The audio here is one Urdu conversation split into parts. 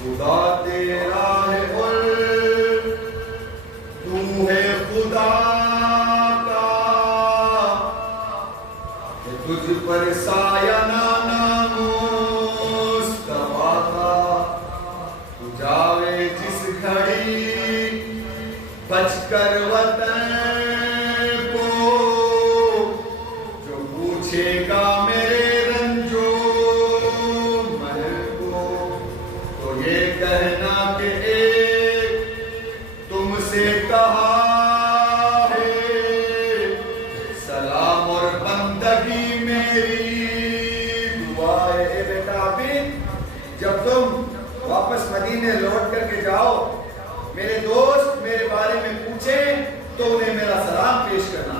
خدا تیرا ہے اور تو ہے خدا کا، کہ تجھ پر سایہ مصطفیٰ کا، تو جاوے جس گھڑی بچ کر وطن کو، جو پوچھے گا میرے رنجو مہر کو، تو یہ کہنا کہ ایک تم سے کہا ہے، سلام اور بندگی میری دعا ہے۔ اے بیٹا عابد، جب تم واپس مدینے لوٹ کر کے جاؤ، میرے دوست میرے بارے میں پوچھیں تو انہیں میرا سلام پیش کرنا۔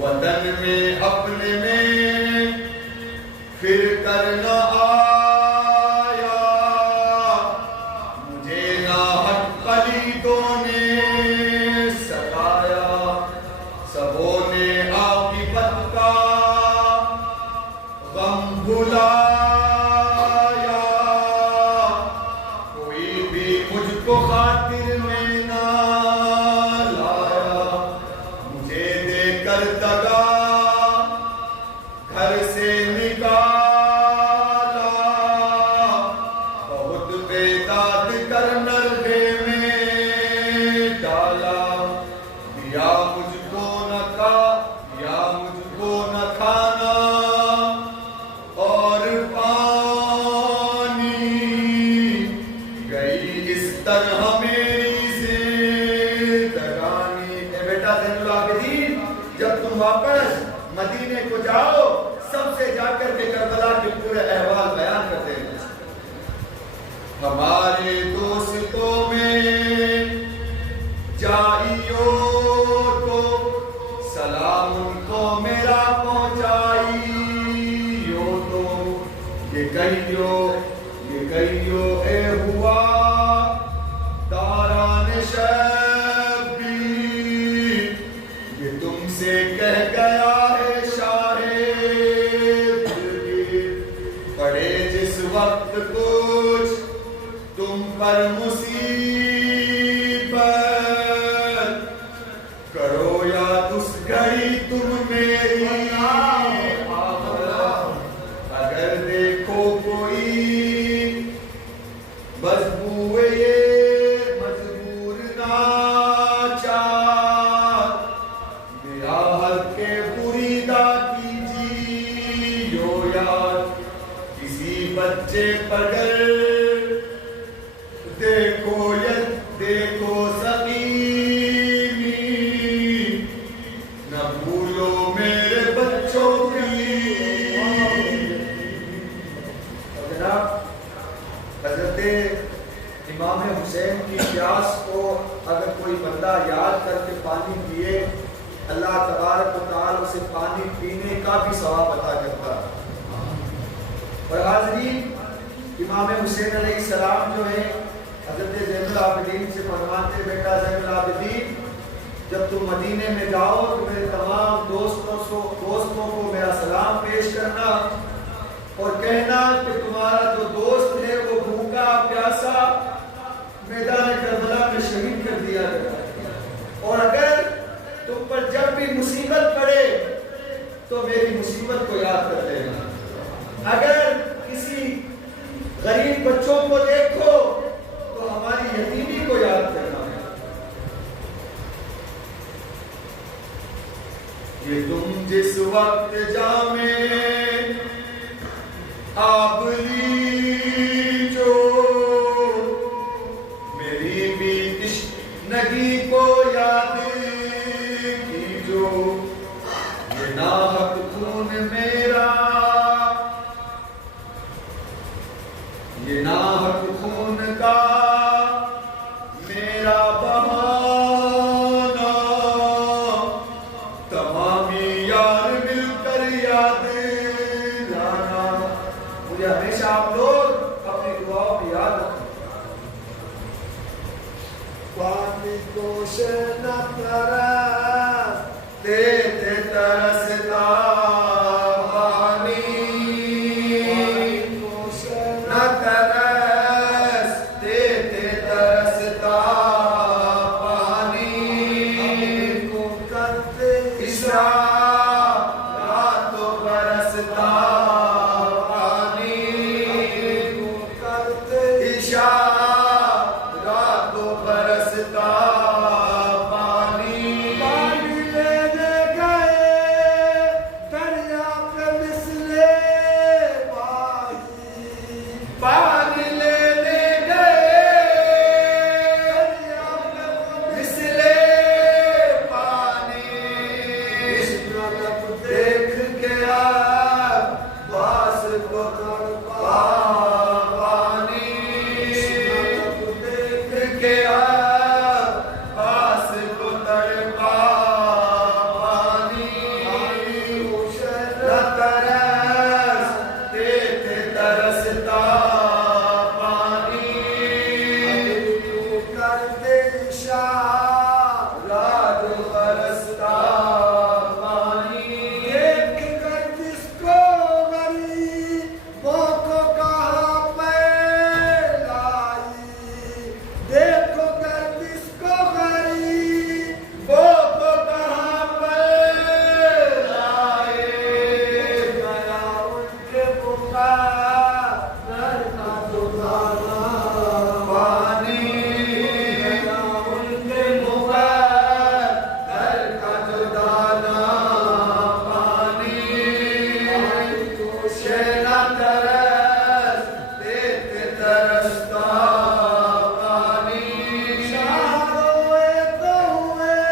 وطن میں اپنے میں پھر کرنا آیا، مجھے ناحق پلیتوں نے ستایا، سبوں نے عاقبت کا غم بھلایا، کوئی بھی مجھ کو خاطر میں نہ لایا، مجھے دے کر دگا گھر سے نکالا، بہت بیداد کر نرغے میں ڈالا، دیا مجھ کو نہ کھانا اور پانی، گئی اس طرح میری زندگانی۔ اے بیٹا زین العابدین، جب تم واپس مدینے کو جاؤ، سب سے جا کر کے کربلا کے پورے احوال بیان کرتے ہیں۔ ہمارے دوستوں میں جائیو تو سلام ان کو میرا پہنچائیو تو، یہ کہیو اے ہوا داران شبیر، یہ تم سے کہہ گیا ہے شاہ دلگیر، پڑے جس وقت کچھ تم پر مصیبت، کرو یاد اس گھڑی تم میری، اگر دیکھ کسی بچے پر گر دیکھو سقیمی، نہ بھولو میرے بچوں کی۔ جناب حضرت امام حسین کی پیاس کو اگر کوئی بندہ یاد کر کے پانی پیے، اللہ تبارک و تعالی اسے پانی پینے کا بھی ثواب عطا کرتا ہے۔ اور حاضرین، امام حسین علیہ السلام جو ہے حضرت زین العابدین سے فرماتے، بیٹا زین العابدین، جب تم مدینے میں جاؤ تو میرے تمام دوستوں کو میرا سلام پیش کرنا اور کہنا کہ تمہارا جو دوست ہے وہ بھوکا پیاسا میدان کربلا میں شہید کر دیا گیا، اور اگر تم پر جب بھی مصیبت پڑے تو میری مصیبت کو یاد کر لینا، اگر کسی غریب بچوں کو دیکھو تو ہماری یتیمی کو یاد کرنا۔ یہ تم جس وقت جامے آپ لیجو، میری بھی تشنگی کو یاد کیجو، یہ ناحق خون میرا، یہ ناحق خون کا میرا بہانا، تمامی یار مل کر یاد لانا۔ مجھے ہمیشہ آپ لوگ اپنی دعاؤں میں یاد رکھیں۔ پانی کو نہ ترستے ترستا پانی، نہ ترستے ترستا پانی، کو کرتے اشارہ تو برستا پانی، کو کرتے اشارہ تو برستا پانی۔ پانی لینے گئے دریا پہ مثلے ماہی، پانی لینے گئے دریا پہ مثلے پانی، دیکھ کے عباس کو تڑپا پانی، دیکھ کے عباس کو تڑپا پانی، نہ ترستے ترستا پانی، کرتے اشارہ جو برستا پانی۔ دیکھ کر جس کو غریبوں کو کہاں پھیلائی، دیکھو کر جس کو غریبوں کو کہاں پھیلائی، گیا ان کے پکار کا دھانا پانی، گیا ان کے پکار کا دھانا پانی، شینا ترستے ترستا پانی، شاہروئے تو ہوئے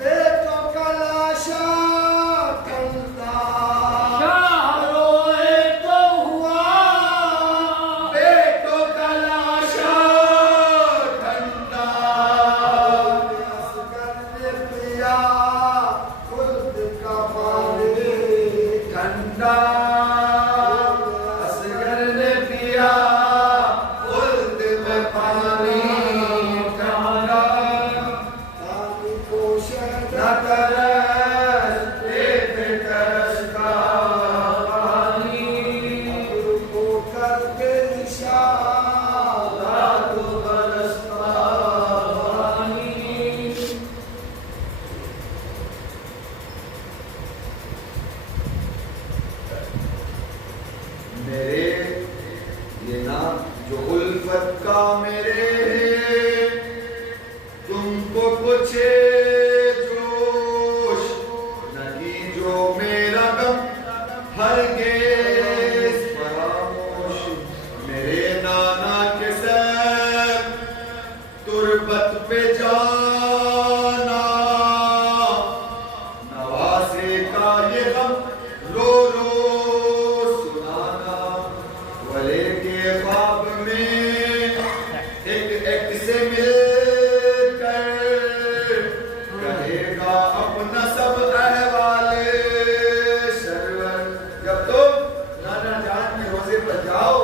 دیکھو کلاشا ٹھنڈا، شاہروئے تو ہوا دیکھو کلاشا ٹھنڈا، اصغر نے پیا خلد کا پانی ٹھنڈا، اصغر نے پیا خلد میں پانی ٹھنڈا، پانی کو نہ ترستے ترستا پانی، کو کرتے اشارہ تو برستا پانی۔ میرے یہ نام جو الفت کا میرے تم کو پوچھے جوش نہیں، جو میرا غم ہرگز فرا جاؤ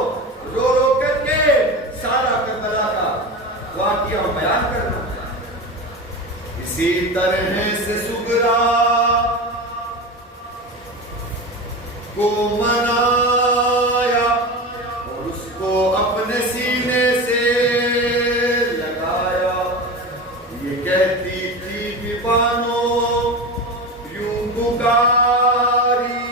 رو رو کر کے سارا کربلا کا واقعہ بیان کرنا. اسی طرح سے سغرا کو منایا اور اس کو اپنے سینے سے لگایا. یہ کہتی تھی بیوانوں یوں پکاری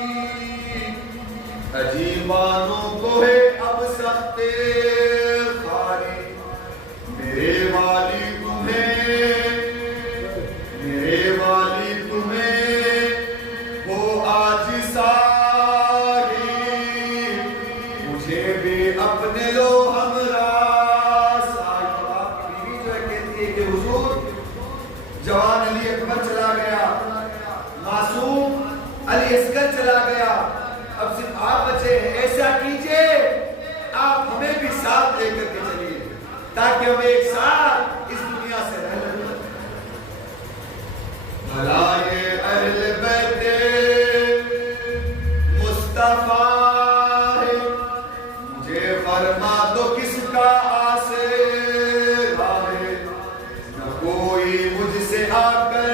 عجیبانوں کو ہے اب سخت خاری. میرے والی تمہیں وہ آج ساری مجھے بھی اپنے لو ہمراہ ساری. آپ کی بیوی جو ہے کہتی ہے کہ حضور جوان علی اکبر چلا گیا, معصوم علی اصغر چلا گیا, اب صرف آپ بچے ہیں. ایسا کیجئے آپ ہمیں بھی ساتھ لے کر کے چلیے تاکہ ہم ایک ساتھ اس دنیا سے رہ لیں. بھلا یہ اہل بیت مصطفیٰ ہے, مجھے فرما دو کس کا آسرا ہے. نہ کوئی مجھ سے آ کر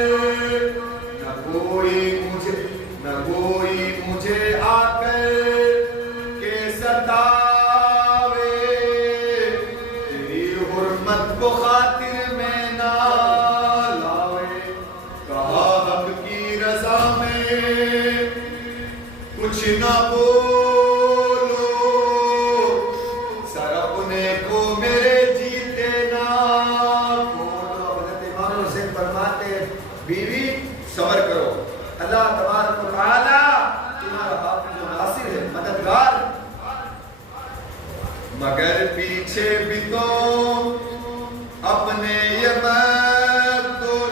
نہ کوئی مجھے آ کر کے ستاوے. تیری حرمت کو خاطر میں نہ لاوے. کہا حق کی رضا میں کچھ نہ بولو, سر اپنے کو میرے جیتے نہ کھولو. حضرت امام حسین فرماتے ہیں بیوی صبر کرو, اللہ تبارک و تعالی تمہارا حافظ و ناصر ہے, مددگار. مگر پیچھے بھی تو اپنے یہ مقدور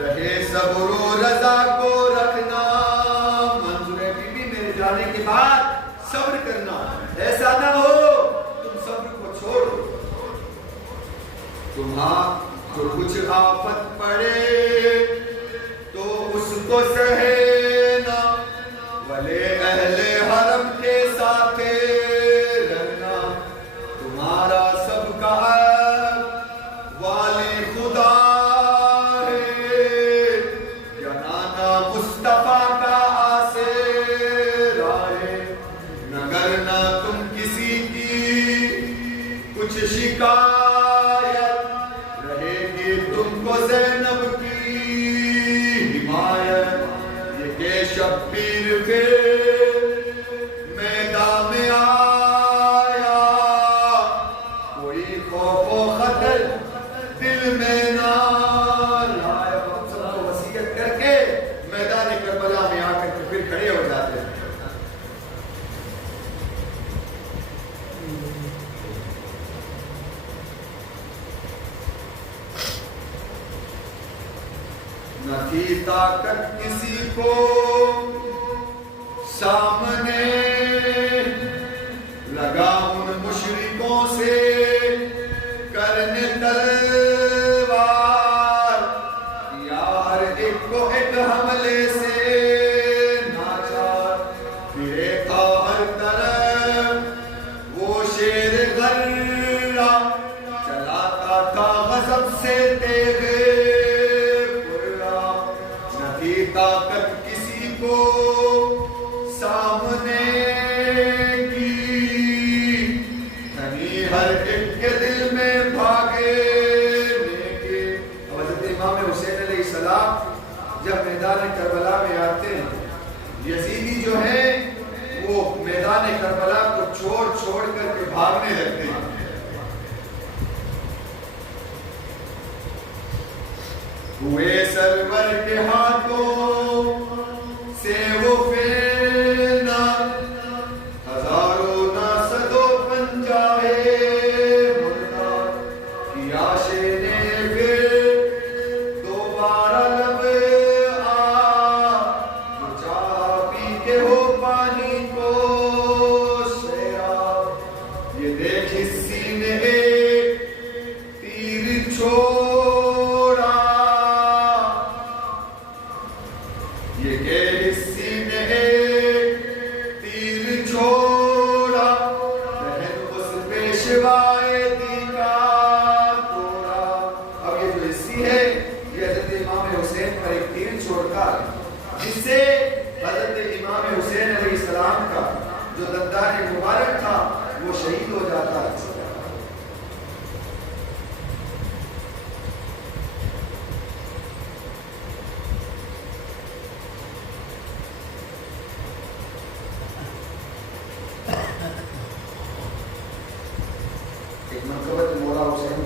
رہے صبر و رضا کو رکھنا. منظور بی بی میرے جانے کے بعد صبر کرنا, ایسا نہ ہو تم صبر کو چھوڑو. تمہاں جو کچھ آفت پڑے تو اس کو سہنا, ولے اہل حرم کے ساتھ رہنا. تمہارا سب کا والی خدا ہے, جنانا مصطفیٰ کا آسرا ہے. نگر نہ تم کسی کی کچھ شکایت رہے گی تم کو زینب کی حمایت. یہ کہ شبیر کے میدان میں آیا, کوئی خوف و خطر دل میں نہ لایا. ہم سب کو وصیت کر کے میدان کربلا میں آ کر کے پھر کھڑے ہو جاتے ہیں. نہ تھی طاقت کسی کو سامنے, لگا ان مشرکوں سے کرنے تلوار. یا ہر ایک کو ایک حملے سے ناچار. پھرے تھا ہر طرف وہ شیر غرہ, چلاتا تھا غضب سے تیغ طاقت کسی کو سامنے کی, یعنی ہر ایک کے دل میں بھاگے کے. حضرت امام حسین علیہ السلام جب میدان کربلا میں آتے ہیں, یزیدی جو ہیں وہ میدان کربلا کو چھوڑ کر کے بھاگنے لگتے ہیں. ہوئے سرور کے ہاتھوں سے وہ فینا, ہزاروں ناسدوں پنجائے مردہ. کیا شینے پھر دوبارہ لب آ, جو چاہ پی کے ہو پانی کو سیرا. یہ دیکھ اسی نے ایک تیر چھوڑا, یہ کہ اسی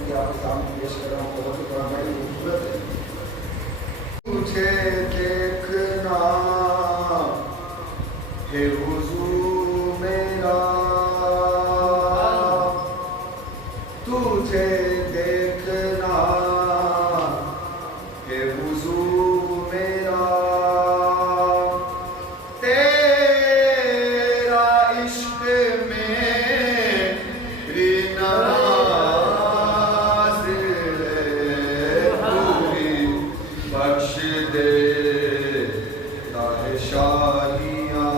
کی آپ کے سامنے پیش کر رہا ہوں. بہت ہی بڑی خوبصورت ہے. تجھے دیکھنا ہے وضو میرا, تجھے دیکھنا ہے وضو میرا, تیرا عشق میری نماز ہے, تو ہی بخش دے ہے شاہیاں,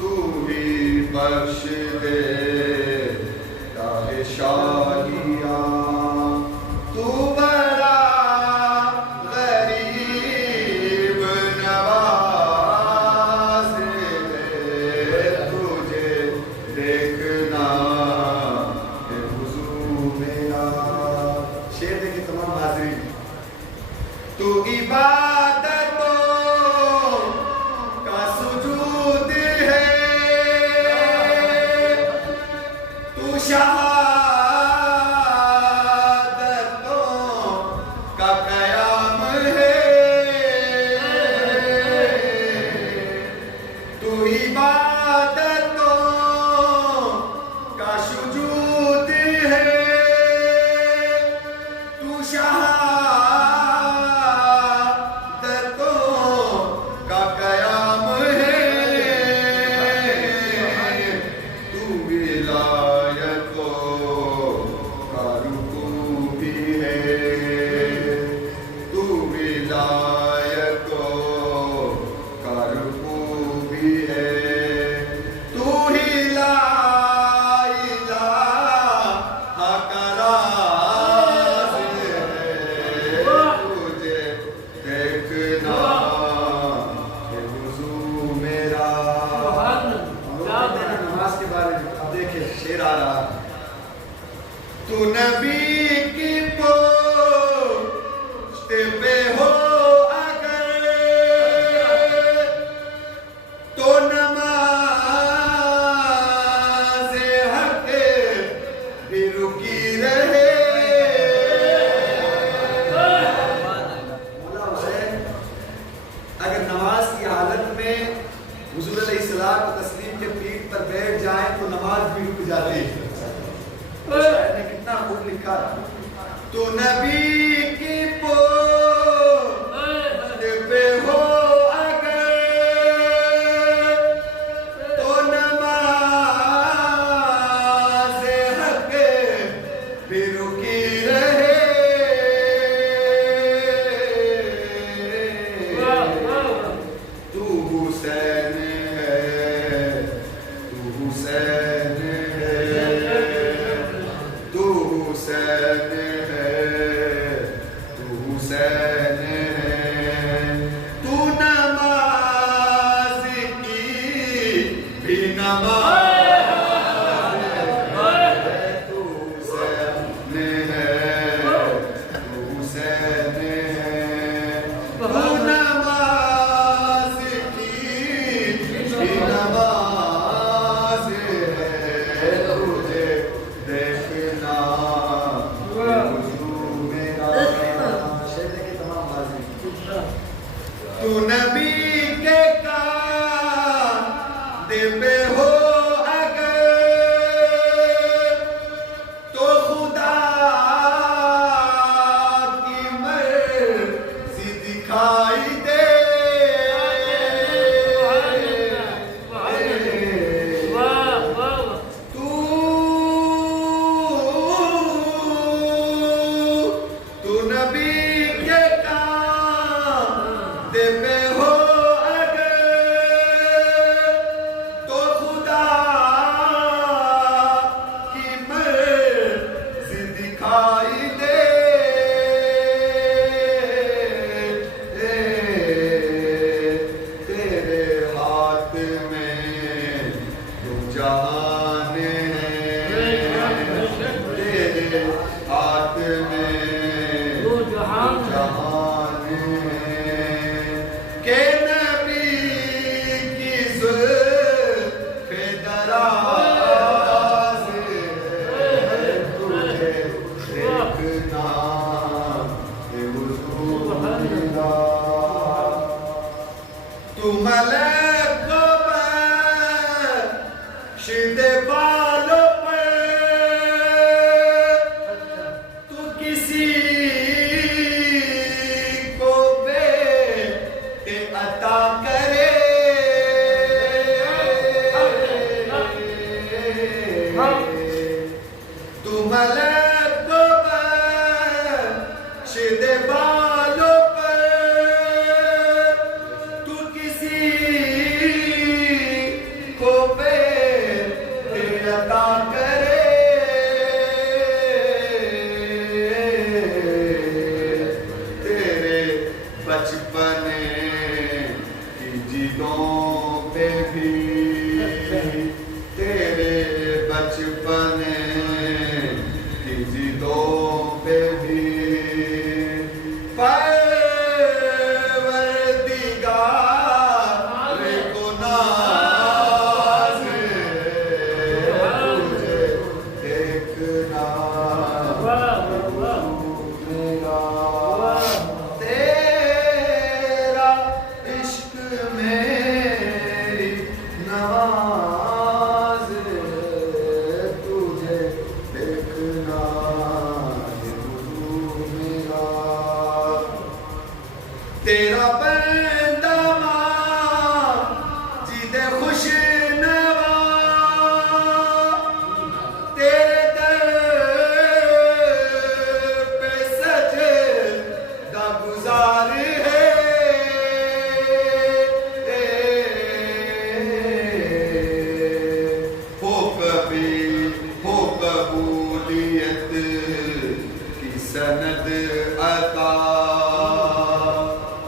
تو ہی بخش دے ہے شاہیاں, تو بڑا غریب نواز ہے, تجھے دیکھنا ہے وضو میرا. شعر دیکھیں تمام حاضرین. تو عبادتوں کا سجود ہے, تو شہادتوں کا قیام ہے, تو عبادتوں کا سجود ہے, تو شہادتوں کا قیام ہے, تو ولایتوں کا رکوع بھی ہے, تو ولایتوں کا رکوع بھی ہے, تو ہی لا الہ کا راز ہے, تجھے دیکھنا ہے وضو میرا. ہم لوگ کہتے ہیں نماز کے بارے میں. اب دیکھیں شعر آ رہا ہے. تو نبی کی پشت پہ ہو اگر تو نماز حق بھی رکی رہے. مولا حسین اگر نماز کی حالت میں حضور علیہ السلام و تسلیم کے پیٹھ پر بیٹھ جائیں تو نماز بھی رک جاتی ہے. شاعر نے کتنا خوب لکھا. تو نبی کی پشت پہ ہو اگر تو نماز حق بھی رکی رہے. تو حسین ہے, تو حسین ہے, تو حسین ہے, تو حسین ہے, تو نماز کی بھی نماز ہے, تو حسین ہے, تو حسین ہے, تو نماز کی بھی نماز ہے, تجھے دیکھنا ہے وضو میرا. شعر دیکھیں تمام حاضرین. تو نبی کے کاندھے پہ ہو اگر تو خدا کی مرضی دکھائی دے. تو نبی کے کاندھے پہ ہو اگر تو خدا کی مرضی دکھائی دے. تیرے ہاتھ میں دو جہان ہے, تیرے ہاتھ میں دو جہان ہے, کہ نبی کی زلف دراز ہے, تجھے شیدے بالوں پر تو کسی کو بیٹے عطا کرے تو ملک کو شیدے بالوں پر تو کسی کو بیٹے عطا کرے تیرے بچپن کی جیدوں پہ بھی تیرے بچپن کی جیدوں پہ بھی پروردگار کو ناز تجھے دیکھنا تیرا عشق میری نواز تجھے دیکھنا میرا تیرا بندہ ماں جیدے خوش نوا تیرے در پہ سجدہ گزار ہے ہو قبولیت کی سند عطا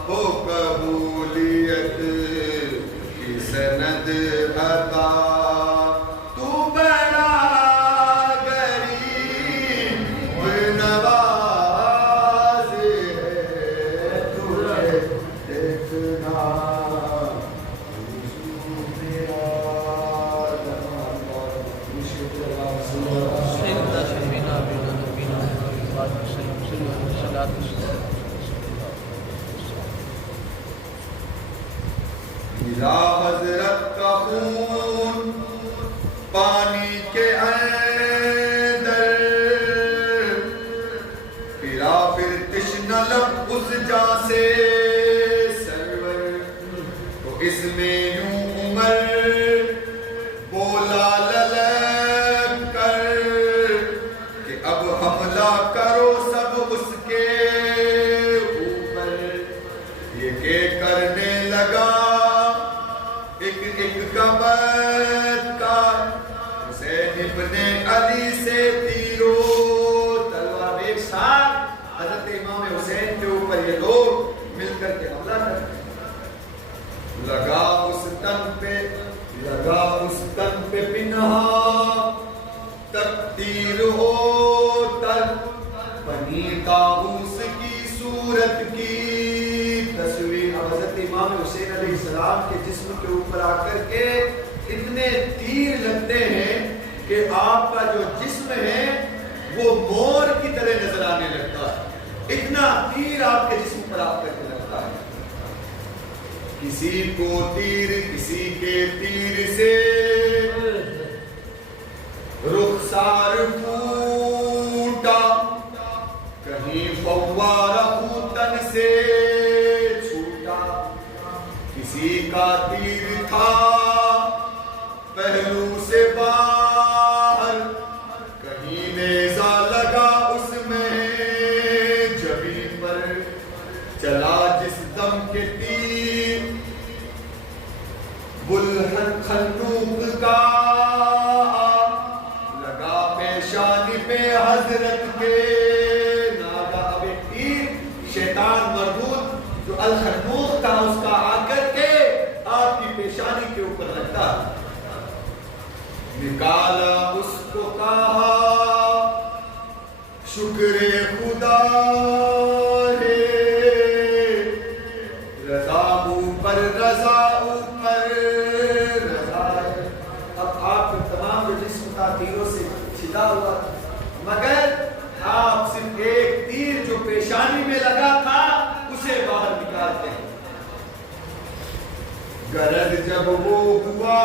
ہو قبولیت کی سند عطا تو بڑا غریب نواز ہے تجھے دیکھنا میرا حضرت کا خون پانی کے اندر پھرا پھر تشنہ لب اس جاں سے سرور تو اس میں یوں عمر بولا للک کر کہ اب حملہ کرو سب اس کے اوپر یہ کہ کرنے لگا ایک کمر کا حسین ابن علی سے تیرو تلوار ایک ساتھ حضرت امام حسین کے اوپر یہ لوگ مل کر کے حملہ کرتے لگا اس تن پہ پنہا تک تیر ہو تک بنی طاؤس کی صورت کی تصویر حضرت امام حسین علیہ السلام کے جسم کے اوپر آ کر کے اتنے تیر لگتے ہیں کہ آپ کا جو جسم ہے وہ مور کی طرح نظر آنے لگتا ہے اتنا تیر آپ کے جسم پر آ کر کے لگتا ہے کسی کو تیر کسی کے تیر سے رخسار پھوٹا کہیں فوارہ تن سے چھوٹا کسی کا تیر تھا پہلو سے باہر کہیں نیزہ لگا اس میں جبین پر چلا جس دم کے تیر بلہن خندوق کا لگا پیشانی پہ حضرت کے ناگا اب ایک تیر شیطان مردود جو الخندوق تھا اس کا آ کر کے آپ کی پیشانی کے اوپر لگتا نکالا اس کو کہا شکر خدا ہے رضا اوپر رضا اوپر رضا ہے اب آپ تمام جو جسم کا تیروں سے چھلا ہوا مگر آپ صرف ایک تیر جو پیشانی میں لگا تھا اسے باہر نکالتے ہیں غرض جب وہ ہوا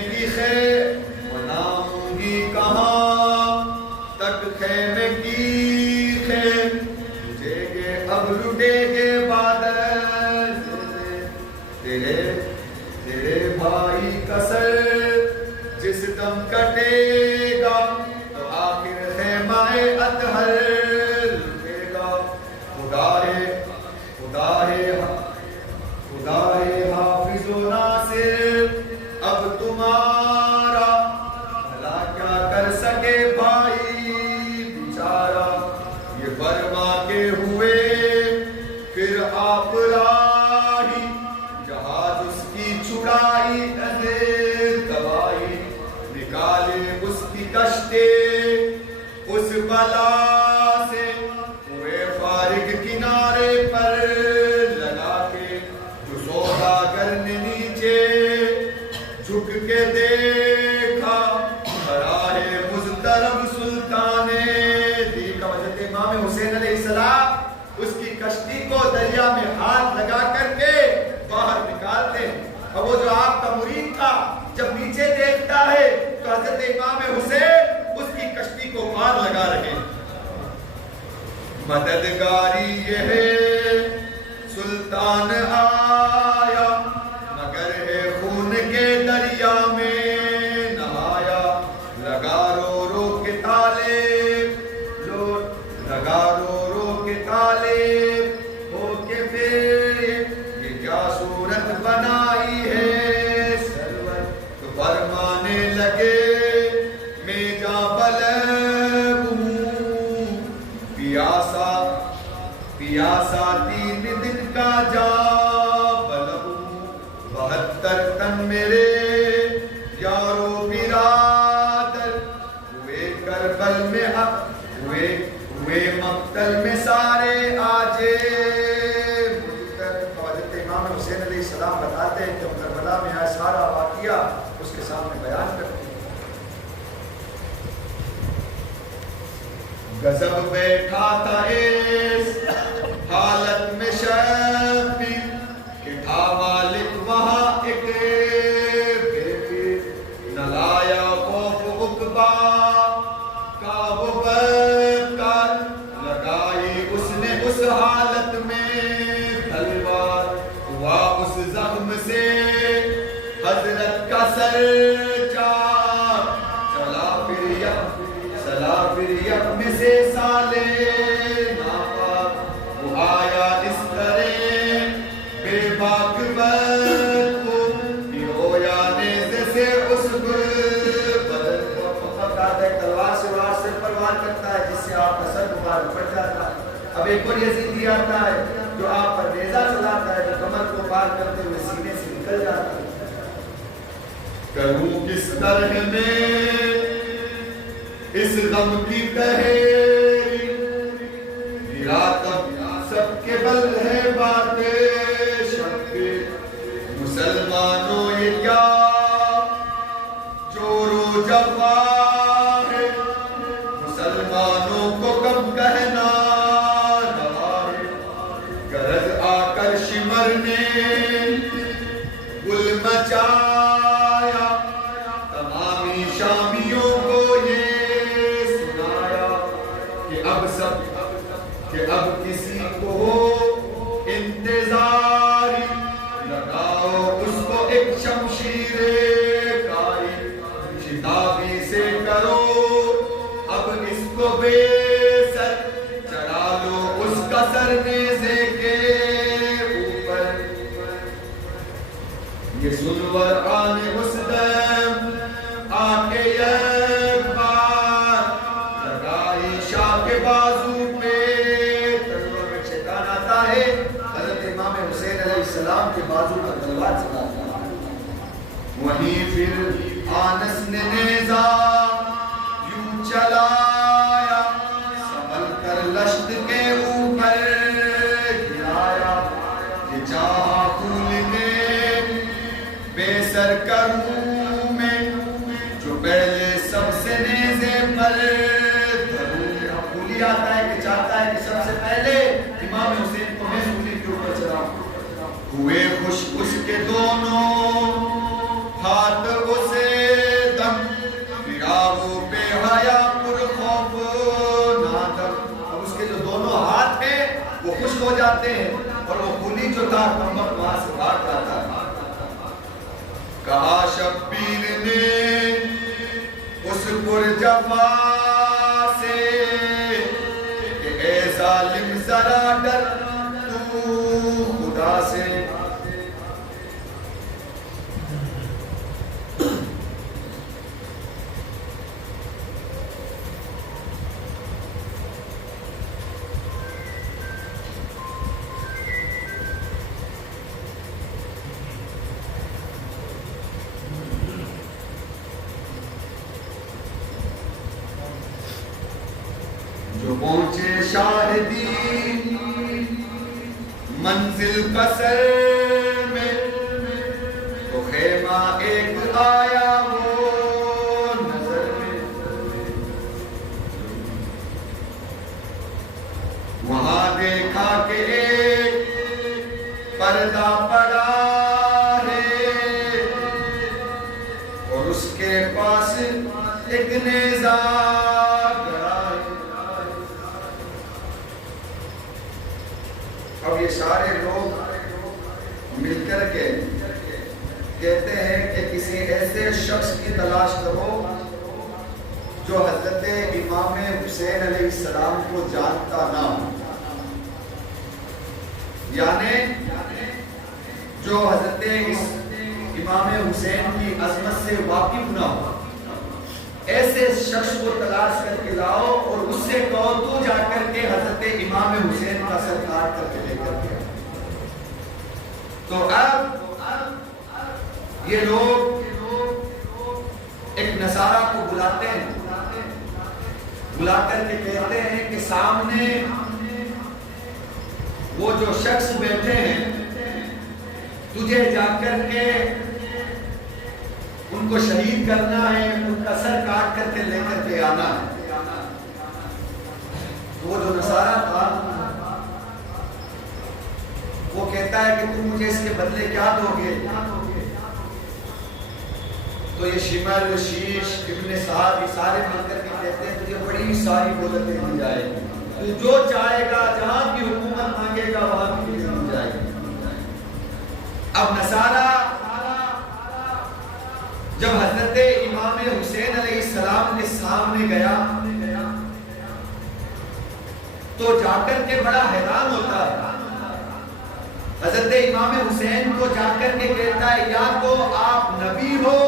کی خیر مناؤں گی کہاں تک خیمے کی خیر تجھے گے اب لٹے گے بادل تیرے بھائی کا سر جس دم کٹے گا تو آخر خیمہ اطہر لٹے گا خدا ہے حافظ و ناصر اب تمہارا بھلا کیا کر سکے بھائی بیچارہ یہ برما کے ہوئے پھر آپ راہی جہاز اس کی چھڑائی تباہی نکالے اس کی کشتے اس بلا سے ہوئے فارغ کنارے پر لگا کے جو سوداگر نے نیچے جھک کے دیکھا کھڑا ہے مضطرب سلطان دی کا حضرت امام حسین علیہ السلام اس کی کشتی کو دریا میں ہاتھ لگا کر کے باہر نکالتے ہیں اور وہ جو آپ کا مرید تھا جب نیچے دیکھتا ہے تو حضرت امام حسین اس کی کشتی کو پار لگا رہے ہیں مددگاری یہ ہے سلطان آیا مگر ہے خون کے دریا میں نہایا لگا رو رو کے تالے لگا رو رو کے تالے ہو کے پھر یہ کیا صورت بنائی ہے سرور تو فرمانے لگے میں جا بلب ہوں پیاسا 3 دن کا جا بلب ہوں 72 تن میرے یارو برادر ہوئے کربل میں ہوئے مقتل میں سارے آجے حضرت امام حسین علیہ السلام بتاتے ہیں جب کربلا میں آئے سارا واقعہ اس کے سامنے بیان کرتے ہیں غضب بیٹھا تھا اس حالت میں شبی کہ تھا مالک وہاں ایک بے نہ لایا خوف عقبہ کا وہ بدکار لگائی اس نے اس حالت میں تلوار ہوا اس زخم سے حضرت کا سر چار چلا پھر یکم سے سالے ناپاک وہ آیا اس طرح بے باک بد کو پیویا نیزے سے اس گل بدل کو فقط آتا ہے تلوار سے وہاں سے پروار کرتا ہے جس سے آپ کا سر مبار پڑ جاتا ہے اب ایک اور یزیدی آتا ہے جو آپ پر نیزہ چلاتا ہے جو کمر کو پار کرتے ہوئے سینے سے نکل جاتا ہے کروں کس طرح میں اس غم کی تحریری راتب سب کے بل ہے باتیں شب مسلمانوں یہ کیا جور و جفا ہے مسلمانوں کو کب کہنا رہا ہے غرض آ کر شمر نے گل مچایا تمامی شامیوں کو یہ کہ اب کسی کو ہو انتظاری لگاؤ اس کو ایک شمشیر کاری شتابی سے کرو اب اس کو بے سر چڑھا لو اس کا سر نیزے کے اوپر یہ سنور آنے اس دم آکے یک بار لگائی شاہ کے بازو پہ تلوار میں شیطان آتا ہے حضرت امام حسین علیہ السلام کے بازو پر تلوار چلاتا ہے وہیں پھر آنس نے نیزہ یوں چلایا سنبھل کر لشت کے اوپر گرایا کہ چاہا پھول نے بے سر کروں میں جو پہلے سب سے نیزے پر پھولی آتا ہے کہ چاہتا ہے کہ سب سے پہلے امام حسین کو میں سولی کے اوپر چلاؤں ہوئے خوش اس کے دونوں ہاتھ اسے جاتے ہیں اور وہ خونی جو تھا کمبخت وہاں سے بھاگ جاتا ہے. کہا شبیر نے اس پرجفا سے کہ اے ظالم ذرا ڈر تو خدا سے. جو پہنچے شاہدی منزل قصر میں تو خیمہ ایک آیا وہ نظر میں. وہاں دیکھا کہ ایک پردہ پڑا ہے اور اس کے پاس ایک نیزہ. اب یہ سارے لوگ مل کر کے کہتے ہیں کہ کسی ایسے شخص کی تلاش کرو جو حضرت امام حسین علیہ السلام کو جانتا نہ ہو، یعنی جو حضرت امام حسین کی عظمت سے واقف نہ ہو. ایسے شخص کو تلاش کر کے لاؤ اور اس سے کہو تو جا کر کے حضرت امام حسین کا سر کاٹ کر کے لے کر کے. تو اب یہ لوگ ایک نصارہ کو بلاتے ہیں، بلا کر کے کہتے ہیں کہ سامنے وہ جو شخص بیٹھے ہیں تجھے جا کر کے ان کو شہید کرنا ہے، ان کا سر کاٹ کر کے لے کر کے آنا ہے. وہ جو نصارہ تھا وہ کہتا ہے کہ تم مجھے اس کے بدلے کیا دو گے؟ تو یہ شمر، شیش، ابن سعد یہ سارے مل کر کے کہتے ہیں تجھے بڑی ساری دولتیں دی جائے گی، تو جو چاہے گا جہاں کی حکومت مانگے گا وہاں کی دی جائے گی. اب نصارہ جب حضرت امام حسین علیہ السلام کے سامنے گیا تو جا کر کے بڑا حیران ہوتا ہے. حضرت امام حسین کو جا کر کے کہتا ہے یا تو آپ نبی ہو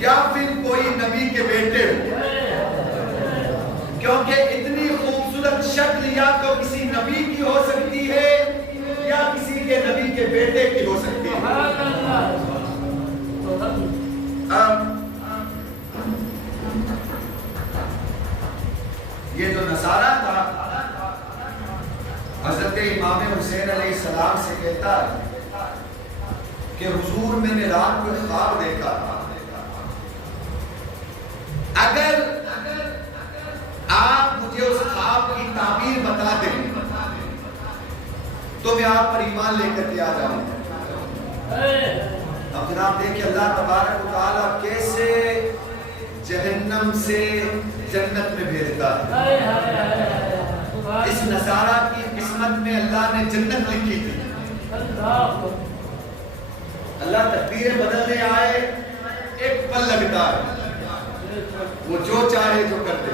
یا پھر کوئی نبی کے بیٹے ہو، کیونکہ اتنی خوبصورت شکل یا تو کسی نبی کی ہو سکتی ہے یا کسی کے نبی کے بیٹے کی ہو سکتی ہے. یہ جو نصارہ تھا حضرت امام حسین علیہ السلام سے کہتا ہے کہ حضور میں نے رات کو خواب دیکھا تھا، اگر آپ مجھے اس خواب کی تعبیر بتا دیں تو میں آپ پر ایمان لے کر کے آ جاؤں گا. اب جناب دیکھیں اللہ تبارک و تعالیٰ کیسے جہنم سے جنت میں بھیجتا ہے. اس نصارہ کی قسمت میں اللہ نے جنت لکھی تھی. اللہ تقدیر بدلنے آئے ایک پل لگتا ہے، وہ جو چاہے جو کر دے.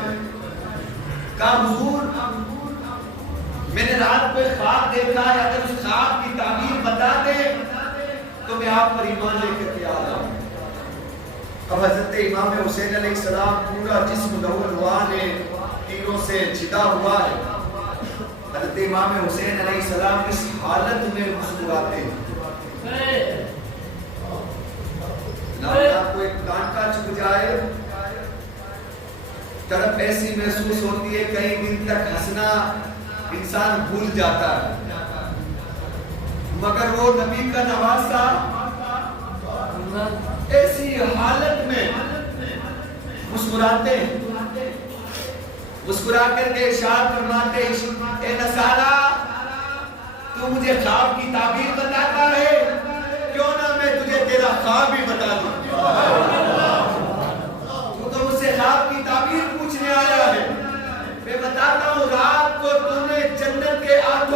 کہا حضور میں نے رات کو ایک خواب دیکھا ہے، اگر اس خواب کی تعبیر بتا دے تو میں آپ پر ایمان لے کر کے آ جاؤں. اب حضرت امام حسین علیہ السلام پورا جسم لہو تیروں سے چھدا ہوا ہے. حضرت امام حسین علیہ السلام اس حالت میں مسکراتے ہیں. آپ کو ایک کانٹا چبھ جائے، طرف ایسی محسوس ہوتی ہے کئی دن تک ہنسنا انسان بھول جاتا ہے، مگر وہ نبی کا نواسا ایسی حالت میں مسکراتے ہیں. مسکرا کر کے ارشاد فرماتے ہیں اے نصارہ تو مجھے خواب کی تعبیر بتاتا ہے، کیوں نہ میں تجھے تیرا خواب بھی بتا دوں. تو مجھ سے خواب کی تعبیر پوچھنے آیا ہے، میں بتاتا ہوں رات کو تو نے جنت کے آنکھوں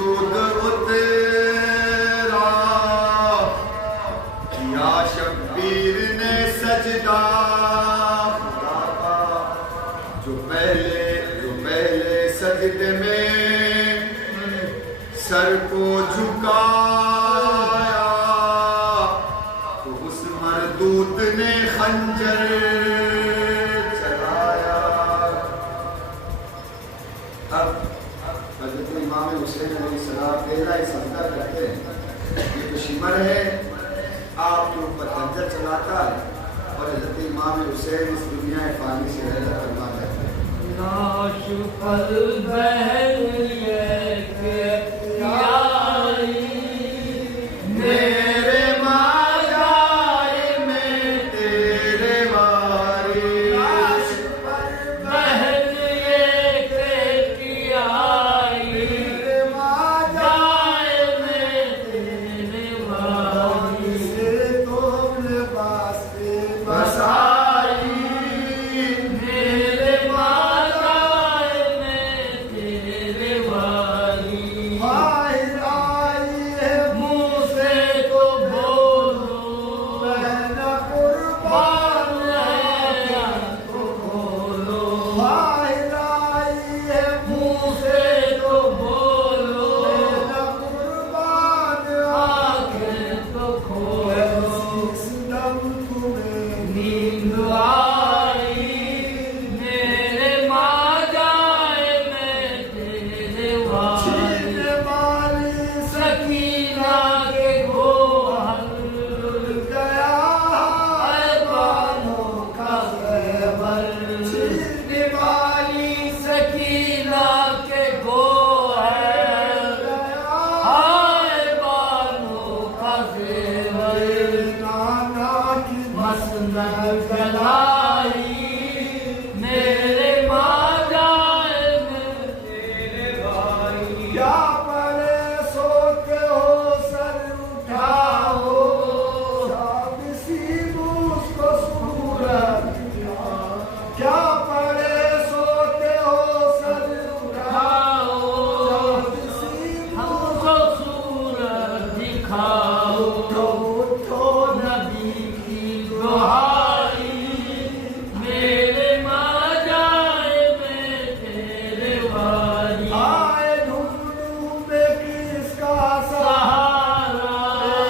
درود اترا کیا شبیر نے سجدہ خدا کا جو پہلے سجدے میں سر کو جھکایا تو اس مردود نے خنجر چلایا. اب حضرت امام حسین علیہ السلام پہلا ہی سجدہ کرتے ہیں. یہ تو شمر ہے آپ کے اوپر خنجر چلاتا ہے اور حضرت امام حسین اس دنیا فانی سے رحلت فرما جاتے ہیں. ناش پل بہل یہ کہ آئی میرے ماجائے میں تیرے واری. ناش پل بہل یہ کہ آئی میرے ماجائے میں تیرے واری سے تو لباس پہ بس آئی میرے ماجائے میں تیرے واری باہر آئی ہے منہ سے تو بولو نہ قربان ہے تو بولو باہر آئی ہے منہ سے تو بولو نہ قربان آنکھیں تو کھولو اس دم تمہیں نیند آئی میرے ماجائے میں تیرے واری چھین والی سکینہ کے گوہر گیا اے بانوں کا زیور چھین والی سکینہ کے گوہر اے بانوں کا زیور نانا کی مسند گلائی میرے ماجائے میں تیرے واری کیا پڑے سوتے ہو سر اٹھاؤ شام سی موس کو صورت کیا پڑے سوتے ہو سر اٹھاؤ شام سی ہم کو صورت دکھاؤ اٹھو نبی کی دعائی میرے ماجائے میں تیرے واری آئے ڈھونڈوں میں کس کا سہارا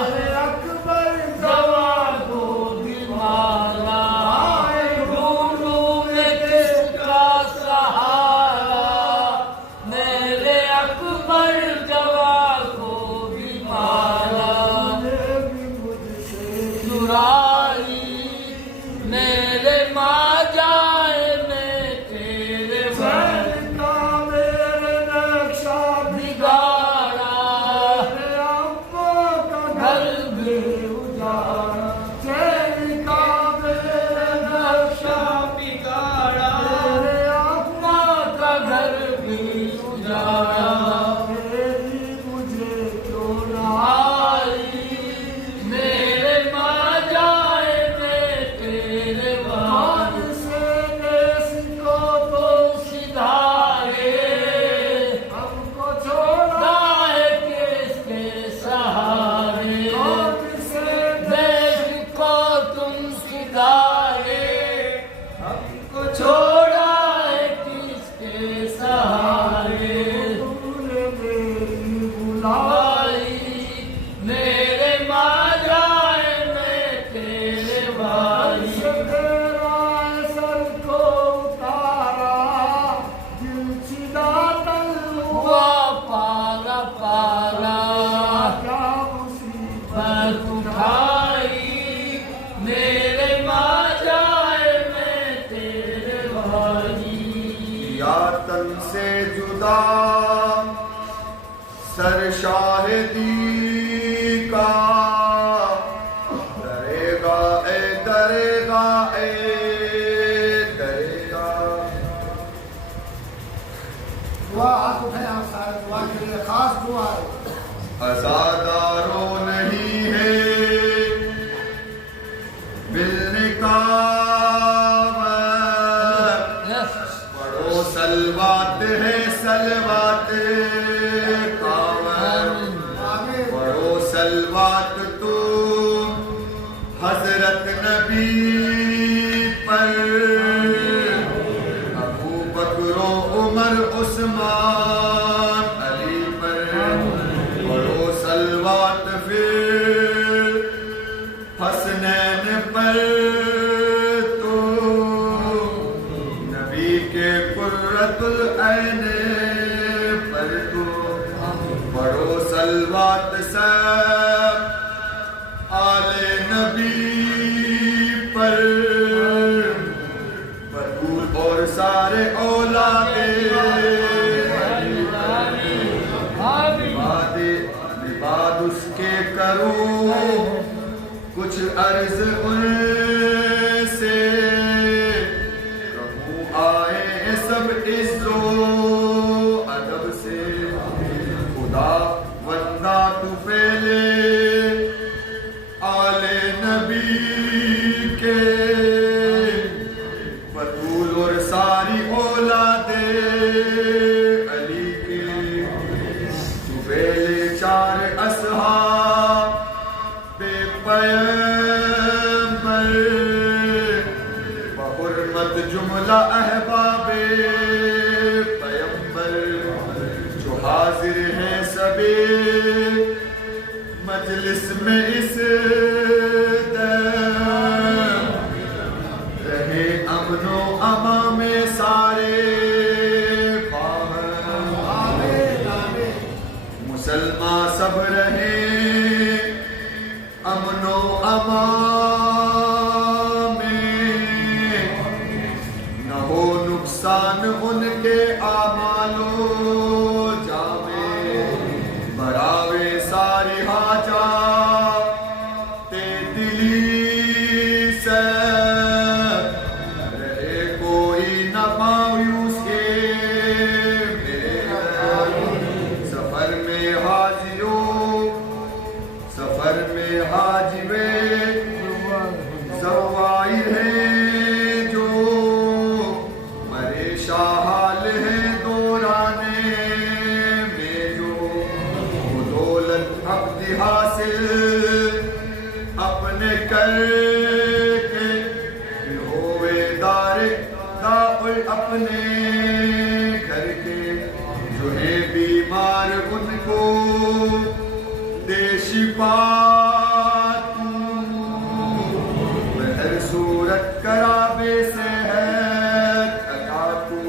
سہارا اکبر جوان کو بیمارا ڈھونڈوں میں کس کا سہارا میرے اکبر جوان کو بیمارا بھی مجھ سے چرائی میرے ماجائے میں تیرے واری سر کا میرے نقشہ بگاڑا میرے ابا کا گھر بھی اجاڑا چین کا میرے نقشہ بگاڑا میرے ابا ماں کا گھر بھی اجاڑا میری مجھے کیوں نہ آئی میرے ماجائے میں تیرے کون واری سے دیس کو تو سدھارے ہم کو چھوڑا دائیں کس کے سہارے کون سے دیش کو تم سدھارے ہم کو چھوڑا ہے کس کے سہارے تم نے میری بلائی آئی میرے ماجائے میں تیرے واری تیرا سر کو اتارا دل چدا تل ہوا ہوا پالا پالا کیا مصیبت پر اٹھائی میرے ماجائے میں تیرے واری یا تن سے جدا سر شاہدی کا درے گا اے درے گا اے درے گا. دعا ہاتھ اٹھائیں آپ سارے دعا کے لیے خاص دعا ہے. عزادارو نہیں ہے بالنکاح پڑھو سلوات ہے سلوات کاوڑ صلوات تو حضرت نبی پر، ابو بکر و عمر عثمان علی پر پڑھو صلوات، پھر حسنین پر تو نبی کے قرۃ العین پر تو پڑھو صلوات، سب آل نبی پر، بطول اور سارے اولاد بعد اس کے کرو کچھ عرض ان سے، کہوں آئے سب عز و ادب سے، خدا بندہ تو پہلے آل نبی کے، بطول اور ساری اولاد علی کے، تو پہلے چار اصحاب بے پیمبر، بحرمت جملہ احباب پیمبر، جو حاضر ہیں سبھی مجلس میں اس دم، رہے امن و امان میں سارے باہم، مسلمان سب رہے امن و امان میں، نہ ہو نقصان ان کے اعمال و جامے، براوے ساری حاجات دلی سے، رہے کوئی نہ مایوس کے سفر میں حاجیوں، سفر میں حاجوے زوائر ہیں جو، پریشان حال ہے دورانے میں جو، وہ دولت عقد حاصل اپنے کر کے، پھر ہوئے دار داخل اپنے گھر کے، جو ہے بیمار ان کو دے شفا تو، بہر صورت کرا بے صحت عطا تو،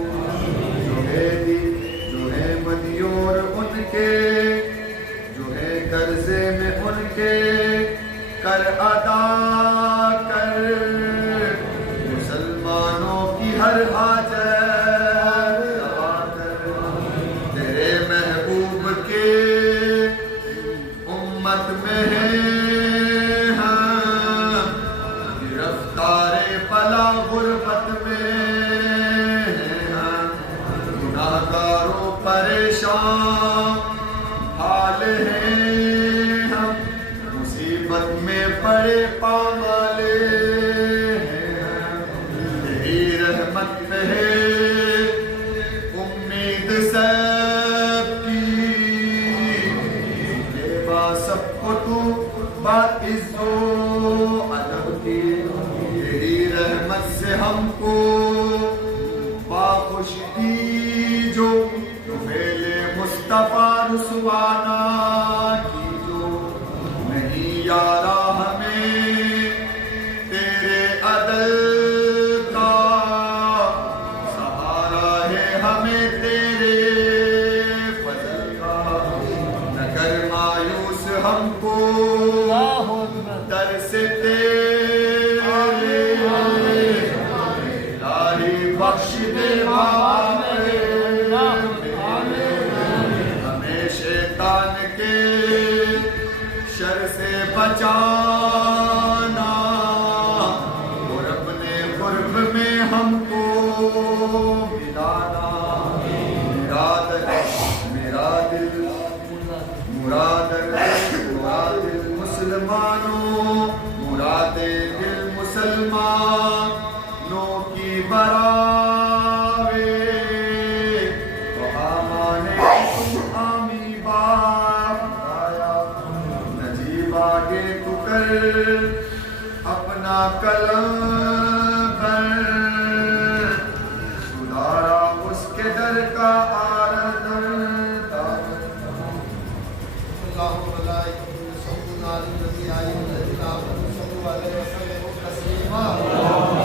جو ہے مدیور ان کے، جو ہے قرضے میں ان کے کر ادا کر، مسلمانوں کی ہر حاجت روا کر، تیرے محبوب کے امت میں ہیں ہم، گرفتار بلا غربت میں ہیں ہم، گناہگاروں پریشان حال ہیں ہم، مصیبت میں پڑے پامالے ہیں ہم، تیری رحمت پہ ہے امید سب کی، سب کو تو بات عز و ادب کی، تیری رحمت سے ہم کو باخوشی جو، تو میلے مصطفیٰ رسوانا کی جو، نہیں یارا ہمیں تیرے عدل کا سہارا ہے، ہمیں تیرے فضل کا، نہ کر مایوس ہم کو در سے تیرے، الہی بخش دے ہمیں شیطان کے شر سے بچانا، اور اپنے قرب میں ہم کو ملانا، مراد دل مسلمانوں، مراد دل مسلمانوں کی براوے، تو آمانے تم آمی باپ آیا، نجیبہ پر اپنا قلم پر سدھارا اس کے در کا آردن اللہ ملائکۃ یصلون علی النبی یا ایھا الذین آمنوا صلوا علیہ وسلم تسلیما